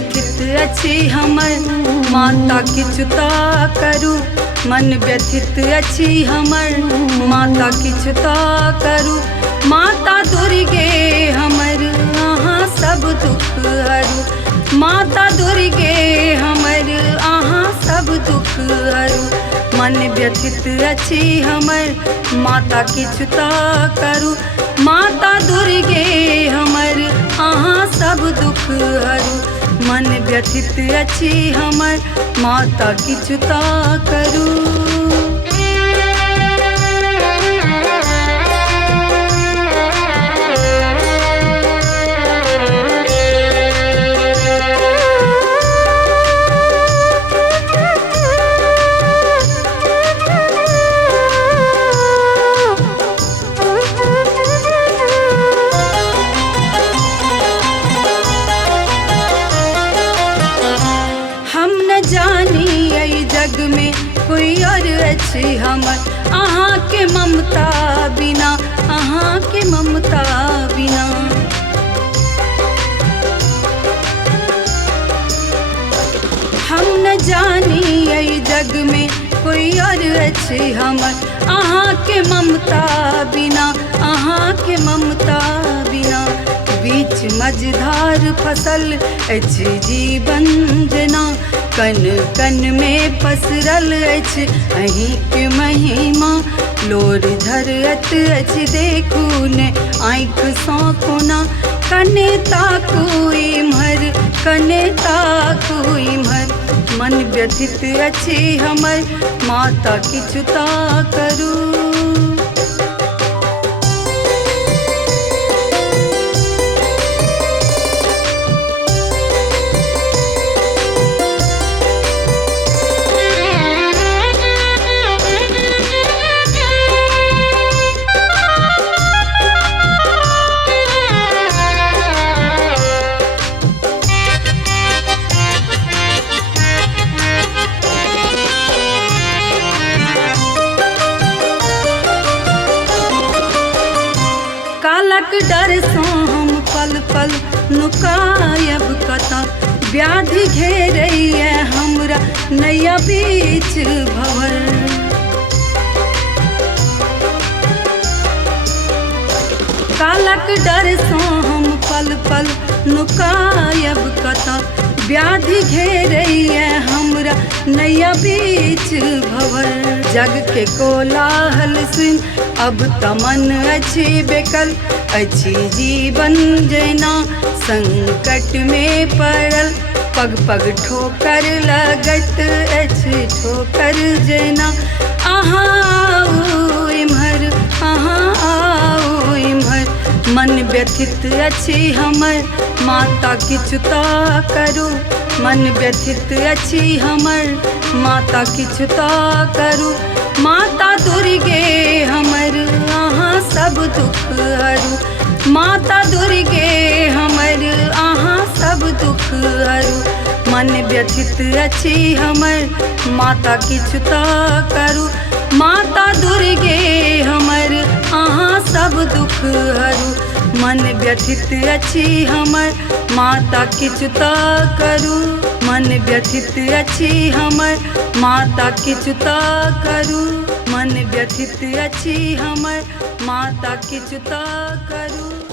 व्यथित अछि हमर माता किछुता करू। मन व्यथित अछि हमर माता किछुता करू। माता दुर्गे हमर अहाँ सब दुख हरू। माता दुर्गे हमर अहाँ सब दुख हरू। मन व्यथित अछि हमर माता किछुता करू। माता दुर्गे हमर अहाँ सब दुख हरू। मन व्यथित अछि हमर माता किछुता करू। जानी अई जग में कोई और अछि हमर अहाँ के ममता बिना। अहाँ के ममता बिना हम न जानी अई जग में कोई और अछि हमर अहाँ के ममता बिना। अहाँ के ममता बिना बीच मझधार फसल अछि जीवन जेना। कन कन में पसरल अछि अहीं के महिमा। लोर झरत अछि देखू ने आँख सँ कोना। कने ताकू इम्हर कने ताकू इम्हर। मन व्यथित अछि हमर माता किछुता करू। कालक डर सँ हम पल पल नुकायब कतऽ। व्याधि घेरैए हमरा नैया बीच भंवर। कालक डर सँ हम पल पल नुकायब कतऽ। व्याधि घेरैए हमरा नैया बीच भंवर। जग के कोलाहल सुन अब त मन अछि बेकल। अछि जीवन जेना संकट में पड़ल। पग पग ठोकर लगत अछि ठोकर जेना। अहाँ आओ इम्हर अहाँ आओ इम्हर। मन व्यथित अछि हमर माता किछुता करू। मन व्यथित अछि हमर माता किछुता करू। माता दुर्गे हमर अहाँ सब दुख हरू। माता दुर्गे हमर अहाँ सब दुख हरू। मन व्यथित अछि हमर माता किछुता करू। माता दुर्गे हमर अहाँ सब दुख हरू। मन व्यथित अछि हमर माता किछुता करू। मन व्यथित अछि हमर माता किछुता करू। मन व्यथित अछि हमर माता किछुता करू।